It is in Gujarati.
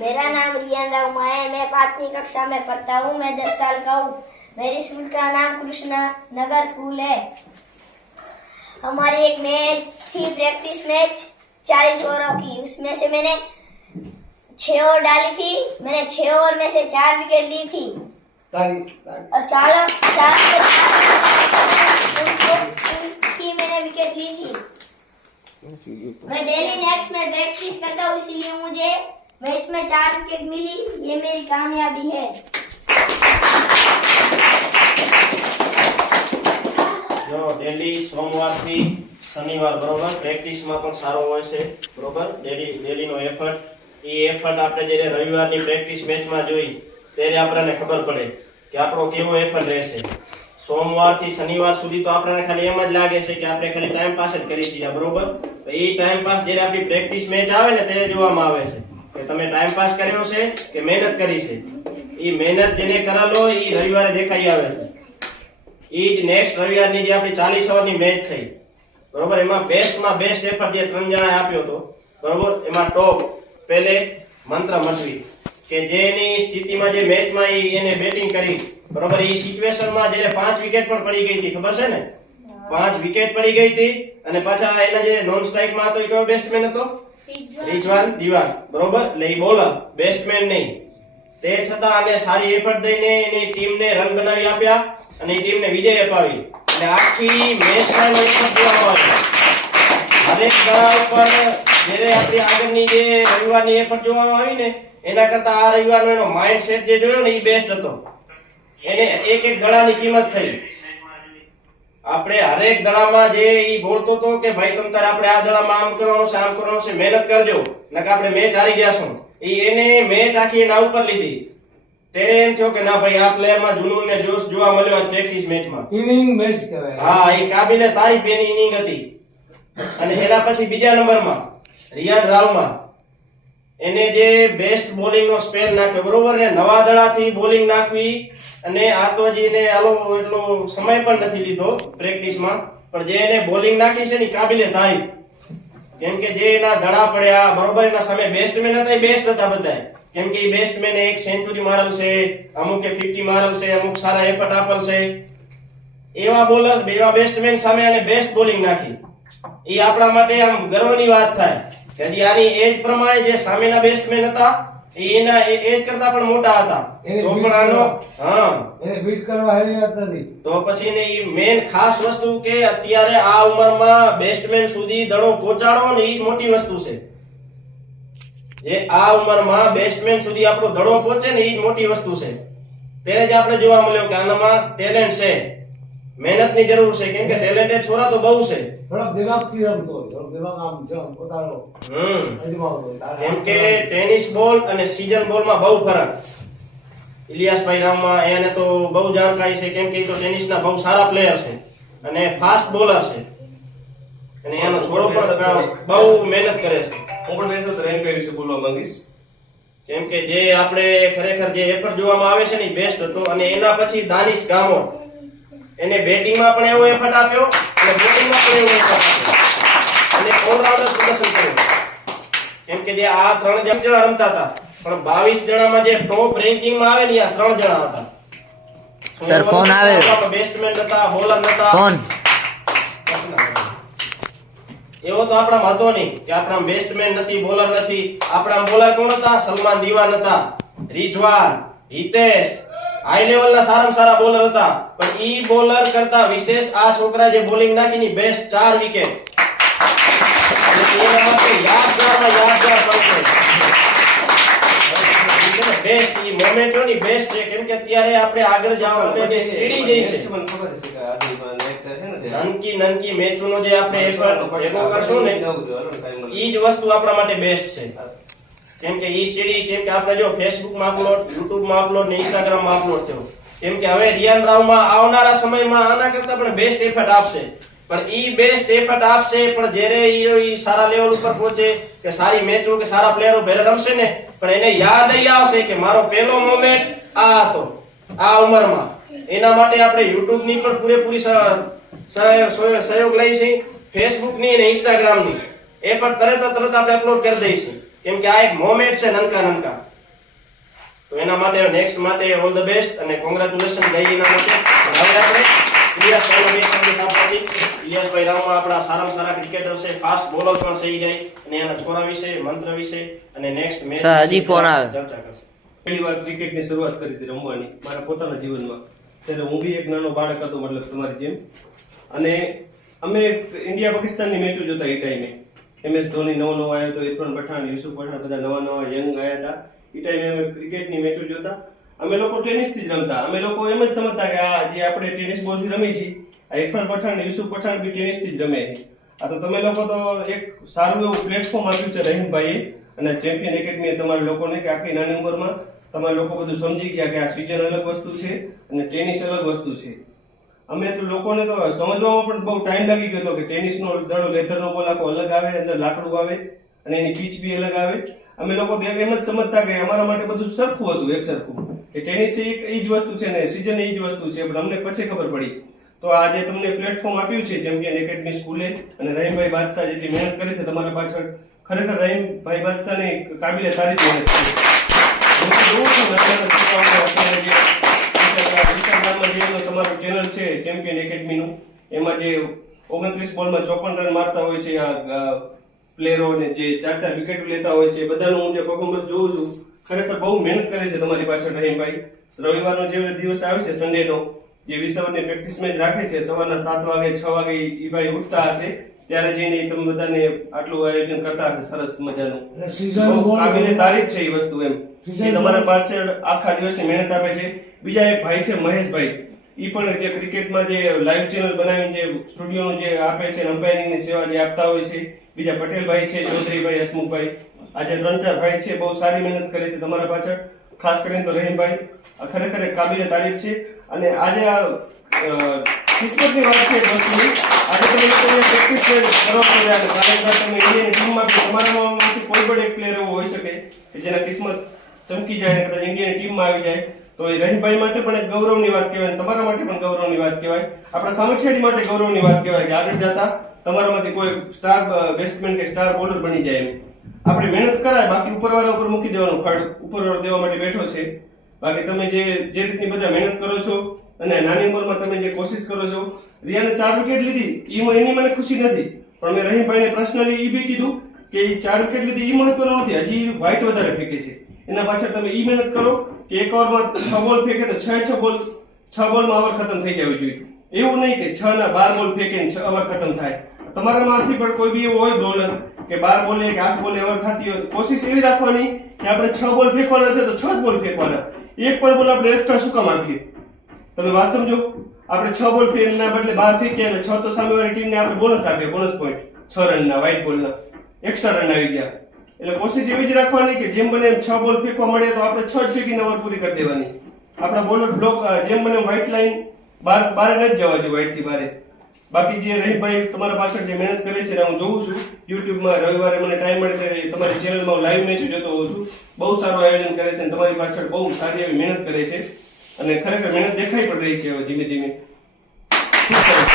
मेरा नाम रियान राउमा है। मैं 5वीं कक्षा में पढ़ता हूँ। मैं 10 साल का हूँ। मेरी स्कूल का नाम कृष्णा नगर स्कूल है। हमारी एक मैच थी, प्रैक्टिस मैच 40 ओवरों की। उसमें से मैंने 6 ओवर डाली थी। मैंने 6 ओवर में से 4 विकेट ली थी और 4 की मैंने विकेट ली थी। मैं डेली नेट्स में प्रैक्टिस करता हूँ, इसीलिए मुझे मैच में 4 विकेट मिली। ये मेरी कामयाबी है। જો ડેલી સોમવારથી શનિવાર બરોબર પ્રેક્ટિસમાં પણ સારો હોય છે બરોબર ડેલીનો એફર્ટ એ એફર્ટ આપણે જ્યારે રવિવારની પ્રેક્ટિસ મેચમાં જોઈ ત્યારે આપણને ખબર પડે કે આપણો કેવો એફર્ટ રહેશે। સોમવારથી શનિવાર સુધી તો આપણને ખાલી એમ જ લાગે છે કે આપણે ખાલી ટાઈમ પાસ જ કરી છીએ બરોબર। તો એ ટાઈમ પાસ જ્યારે આપણી પ્રેક્ટિસ મેચ આવે ને ત્યારે જોવામાં આવે છે કે તમે ટાઈમ પાસ કર્યો છે કે મહેનત કરી છે। એ મહેનત જેને કરેલો એ રવિવારે દેખાઈ આવે છે। એ જ નેક્સ્ટ રવિવારની જે આપણી 40 ઓવરની મેચ થઈ બરોબર, એમાં બેસ્ટમાં બેસ્ટ એફર્ટ જે 3 જણાએ આપ્યો હતો બરોબર, એમાં ટોપ પહેલે મંત્ર મટવી કે જેની સ્થિતિમાં જે મેચમાં એને બેટિંગ કરી બરોબર, એ સિચ્યુએશનમાં જ્યારે 5 વિકેટ પણ પડી ગઈ હતી, ખબર છે ને 5 વિકેટ પડી ગઈ હતી અને પાછા એના જે નોન સ્ટ્રાઇકમાં હતો એ કયો બેસ્ટમેન હતો? રિજવાન દિવાન બરોબર, એટલે એ બોલર બેસ્ટમેન નહીં। તે છતાં આને સારી એફર્ટ દઈને એની ટીમને રન બનાવી આપ્યા અને એ ટીમને વિજય અપાવી અને આખી મેચમાં એફર્ટ જોવામાં આવી। હરેક દડા ઉપર જ્યારે આપણી આગળની જે રવિવારની એફર્ટ જોવામાં આવી ને એના કરતા આ રવિવારનો એનો માઇન્ડ સેટ જે જોયો ને એ બેસ્ટ હતો। એને એક એક દડાની કિંમત થઈ। આપણે હરેક દડામાં જે ઈ બોલતો હતો કે ભાઈ તમ તારે આપણે આ દડામાં આમ કરવાનું છે, આમ કરવાનું છે, મહેનત કરજો નકર આપણે મેચ હારી જશું। એને મેચ આખી એના ઉપર લીધી। ત્યારે એમ થયો કે ના ભાઈ આ પ્લેયરમાં જુનૂન ને જોશ જોવા મળ્યો આજ પ્રેક્ટિસ મેચમાં। ઇનિંગ મેચ કહેવાય। હા, એ કાબિલે તારીફ એની ઇનિંગ હતી। અને એના પછી બીજા નંબરમાં રિયાન રાવમાં એને જે બેસ્ટ બોલિંગનો સ્પેલ નાખ્યો બરોબર ને, નવા દડાથી બોલિંગ નાખવી અને આ તો જ એને આલો એટલો સમય પણ નથી લીધો પ્રેક્ટિસમાં, પણ જે એને બોલિંગ નાખી છે ને કાબિલે તારીફ। કેમ કે જે એના દડા પડ્યા બરોબર, એના સામે બેસ્ટમેન હતા એ બેસ્ટ હતા બધા। કેમ કે એ બેસ્ટમેને એક સેન્ચુરી મારેલ છે, અમુકે 50 મારેલ છે, અમુક સારા એફર્ટ આપેલ છે। એવા બોલર એવા બેસ્ટમેન સામે અને બેસ્ટ બોલિંગ નાખી એ આપણા માટે આમ ગર્વની વાત થાય કે હજી આની એજ પ્રમાણે જે સામેના બેસ્ટમેન હતા એના એજ કરતા પણ મોટા હતા તો પણ આનો એને બીટ કરવા હેરી વાત નથી। તો પછી એને ઈ મેન ખાસ વસ્તુ કે અત્યારે આ ઉંમરમાં બેસ્ટમેન સુધી દડો પહોંચાડો ને ઈ મોટી વસ્તુ છે। જે આ ઉંમરમાં બેસ્ટમેન સુધી આપણો દડો પહોંચે ને ઈ મોટી વસ્તુ છે। ત્યારે જ આપણે જોવા મળ્યો કે આનામાં ટેલેન્ટ છે, મહેનતની જરૂર છે। કેમ કે ટેલેન્ટેડ છોરા તો બહુ છે, થોડો દિમાગથી રમતો હોય, થોડો દિમાગ આમ જમ પોતાનો અજમાવતો હોય। કેમ કે ટેનિસ બોલ અને સીઝન બોલમાં બહુ ફરક। ઇલિયાસભાઈ રામમાં એને તો બહુ જાણકારી છે કેમ કે એ તો ટેનિસના બહુ સારા પ્લેયર છે અને ફાસ્ટ બોલર છે અને એનો છોરો પણ બહુ મહેનત કરે છે। હું પણ બેસો તો રેન્ક વિશે બોલવા માંગીશ। કેમ કે જે આપણે ખરેખર જે એફર્ટ જોવામાં આવે છે ને બેસ્ટ હતો। અને એના પછી દાનિશ ગામોર એને બેટિંગમાં પણ એવો એફર્ટ આપ્યો અને બોલિંગમાં પણ એવો એફર્ટ આપ્યો અને ઓલરાઉન્ડર પ્રદર્શન કર્યું। કેમ કે જે આ 3 જણા રમતા હતા પણ 22 જણામાં જે ટોપ રેન્કિંગમાં આવે ને આ 3 જણા હતા। સર ફોન આવે, બેસ્ટમેન હતા, બોલર હતા, ફોન એવો તો આપણા હતો નહીં કે આપણા બેસ્ટમેન નથી, બોલર નથી। આપણા બોલર કોણ હતા? સલમાન દિવાન હતા, રિજવાન, હિતેશ, હાઈ લેવલના સારામાં સારા બોલર હતા। પણ ઈ બોલર કરતા વિશેષ આ છોકરા જે બોલિંગ નાખીની બેસ્ટ 4 વિકેટ અને એના માટે યાદગારમાં યાદગાર બેસ્ટ ઈ મોમેન્ટ ની બેસ્ટ છે। કેમ કે અત્યારે આપણે આગળ જવા માટે સીડી જઈ છે। મને ખબર છે કે આજે નેક્સ્ટ છે ને નાનકી નાનકી મેચોનો જે આપણે એફર્ટ ભેગો કરશું ને ઈ જ વસ્તુ આપણા માટે બેસ્ટ છે। કેમ કે ઈ સીડી કેમ કે આપણે જો ફેસબુકમાં અપલોડ, યુટ્યુબમાં અપલોડ ને ઇન્સ્ટાગ્રામમાં અપલોડ થયો। કેમ કે હવે રિયાન રાવમાં આવનારા સમયમાં આના કરતા પણ બેસ્ટ એફર્ટ આપશે। પણ ઈ બેસ્ટ એફર્ટ આપશે પણ જ્યારે ઈ સારા લેવલ ઉપર પહોંચે કે સારી મેચો કે સારા પ્લેયરો ભેરે રમશે ને પણ એને યાદ ઈ આવશે કે મારો પહેલો મોમેન્ટ આ હતો આ ઉંમરમાં। એના માટે આપણે યુટ્યુબની પણ પૂરેપૂરી સહયોગ લઈશું, ફેસબુકની અને ઇન્સ્ટાગ્રામની એ પણ તરત આપણે અપલોડ કરી દઈશું। કેમ કે આ એક મોમેન્ટ છે નનકા તો એના માટે નેક્સ્ટ માટે ઓલ ધ બેસ્ટ અને કોંગ્રેચ્યુલેશન જય એના માટે. હવે આપણે ઇલિયાસભાઈનો બે સંદેશ આપવાથી. ઇલિયાસભાઈ રાવમાં આપણા સારામાં સારા ક્રિકેટર છે, ફાસ્ટ બોલર પણ છે જાય અને એના છોરા વિશે, મંત્ર વિશે અને નેક્સ્ટ મેચ સર, હજી ફોન આવે. ચર્ચા કરશે. પહેલી વાર ક્રિકેટની શરૂઆત કરી હતી રમવાની મારા પોતાના જીવનમાં. ત્યારે હું બી એક નાનો બાળક હતો, મતલબ તમારી જેમ. અને અમે ઇન્ડિયા પાકિસ્તાનની મેચો જોતા એ ટાઈમે. MS ધોની નવો આવ્યો હતો, ઇરફાન પઠાણ, યુસુફ પઠાણ, બધા નવા યંગ આવ્યા હતા. એ ટાઈમે અમે ક્રિકેટની મેચો જોતા. અમે લોકો ટેનિસથી જ રમતા. અમે લોકો એમ જ સમજતા કે આ જે આપણે ટેનિસ બોલથી રમીએ છીએ, આ ઇરફાન પઠાણ ને યુસુફ પઠાણ બી ટેનિસથી જ રમે છે. આ તો તમે લોકો તો એક સારું એવું પ્લેટફોર્મ આપ્યું છે રહીમભાઈએ અને ચેમ્પિયન એકેડમીએ તમારા લોકોને, કે આટલી નાની ઉંમરમાં તમારા લોકો બધું સમજી ગયા કે આ સિઝન અલગ વસ્તુ છે અને ટેનિસ અલગ વસ્તુ છે. અમે તો લોકોને તો સમજવામાં પણ બહુ ટાઈમ લાગી ગયો હતો કે ટેનિસનો દડો, લેધરનો બોલ આખો અલગ આવે, અંદર લાકડું આવે અને એની પીચ બી અલગ આવે. અમે લોકો એમ જ સમજતા કે અમારા માટે બધું સરખું હતું, એક સરખું, કે ટેનિસ એ જ વસ્તુ છે ને સિઝન એ જ વસ્તુ છે. પણ અમને પછી ખબર પડી. તો આજે તમને પ્લેટફોર્મ આપ્યું છે ચેમ્પિયન એકેડમી સ્કૂલે અને રહીમભાઈ બાદશાહ જેટલી મહેનત કરે છે તમારા પાછળ, ખરેખર રહીમભાઈ બાદશાહને કાબિલે તારીફ મહેનત છે. હું તો જોઉં છું અત્યારે જે ઇન્સ્ટાગ્રામમાં જે તમારું ચેનલ છે ચેમ્પિયન એકેડમીનું, એમાં જે 29 બોલમાં 54 રન મારતા હોય છે આ પ્લેયરોને, જે 4 વિકેટ લેતા હોય છે, બધાનું હું જે પરફોર્મન્સ જોઉં છું, ખરેખર બહુ મહેનત કરે છે તમારી પાછળ રહીમભાઈ. રવિવારનો જે દિવસ આવે છે સન્ડેનો, જે 20 ઓવરની પ્રેક્ટિસ મેચ રાખે છે, સવારના 7 વાગે 6 વાગે એ ભાઈ ઉઠતા હશે, ત્યારે જઈને તમે બધાને આટલું આયોજન કરતા હશે સરસ મજાનું. કાબિલે તારીફ છે એ વસ્તુ એમ. એ તમારા પાછળ આખા દિવસની મહેનત આપે છે. બીજા એક ભાઈ છે મહેશભાઈ, એ પણ જે ક્રિકેટમાં જે લાઈવ ચેનલ બનાવીને જે સ્ટુડિયોનું જે આપે છે, અમ્પાયરિંગની સેવા જે આપતા હોય છે. બીજા પટેલભાઈ છે, ચૌધરીભાઈ, હસમુખભાઈ, આજે 3-4 ભાઈ છે, બહુ સારી મહેનત કરે છે તમારા પાછળ. ખાસ કરીને તો રહીમભાઈ ખરેખર એક કાબિલે તારીફ છે. અને આજે આ કિસ્મતની વાત છે દોસ્તોની. આજે તમે લોકોને પ્રેક્ટિસ કરો છો, તમે ઇન્ડિયન ટીમમાં તમારામાંથી કોઈ પણ એક પ્લેયર એવો હોઈ શકે કે જેના કિસ્મત ચમકી જાય અને કદાચ ઇન્ડિયન ટીમમાં આવી જાય, તો એ રહીમભાઈ માટે પણ એક ગૌરવની વાત કહેવાય, તમારા માટે પણ ગૌરવની વાત કહેવાય, આપણા સામખિયાળી માટે ગૌરવની વાત કહેવાય કે આગળ જતા તમારામાંથી કોઈ સ્ટાર બેટ્સમેન કે સ્ટાર બોલર બની જાય એમ. આપણે મહેનત કરાય, બાકી ઉપરવાળા ઉપર મૂકી દેવાનું ફળ, ઉપરવાળો દેવા માટે બેઠો છે. બાકી તમે જે રીતની બધા મહેનત કરો છો અને નાની ઉંમરમાં તમે જે કોશિશ કરો છો. રિયાને 4 વિકેટ લીધી એની મને ખુશી નથી, પણ મેં રહીમભાઈને પર્સનલી એ બી કીધું કે 4 વિકેટ લીધી એ મહત્વનું નથી, હજી વ્હાઇટ વધારે ફેંકે છે. એના પાછળ તમે એ મહેનત કરો કે એક ઓવરમાં 6 બોલ ફેંકે તો 6 બોલમાં ઓવર ખતમ થઈ જવી જોઈએ. એવું નહીં કે 6 ના 12 બોલ ફેંકે ને 6 ઓવર ખતમ થાય. તમારામાંથી પણ કોઈ બી એવું હોય બોલર કે 12 બોલે કે 8 બોલે ઓવર થતી હોય, કોશિશ એવી રાખવાની કે આપણે 6 બોલ ફેંકવાના છે તો 6 જ બોલ ફેંકવાના. એક પણ બોલ આપણે એક્સ્ટ્રા શું કામ આપીએ? તમે વાત સમજો. આપણે 6 બોલ ફેંકના બદલે 12 ફેંકીએ એટલે 6 તો સામેવાળી ટીમને આપણે બોનસ આપીએ, બોનસ પોઈન્ટ 6 રનના, વ્હાઇટ બોલના એક્સ્ટ્રા રન આવી ગયા. એટલે કોશિશ એવી જ રાખવાની કે જેમ બને એમ 6 બોલ ફેંકવા મળે તો આપણે 6 જ ફેંકીને ઓવર પૂરી કરી દેવાની. આપણા બોલર બ્લોક જેમ બને વ્હાઇટ લાઈન બાર ન જ જવા જોઈએ, વ્હાઇટ થી બારે. બાકી જે રહીમભાઈ તમારા પાછળ જે મહેનત કરે છે હું જોઉં છું યુટ્યુબમાં, રવિવારે મને ટાઈમ મળે ત્યારે તમારી ચેનલમાં લાઈવ મેચ જોતો હોઉં છું. બહુ સારું આયોજન કરે છે અને તમારી પાછળ બહુ સારી એવી મહેનત કરે છે અને ખરેખર મહેનત દેખાઈ પણ રહી છે હવે ધીમે ધીમે. ખૂબ સરસ.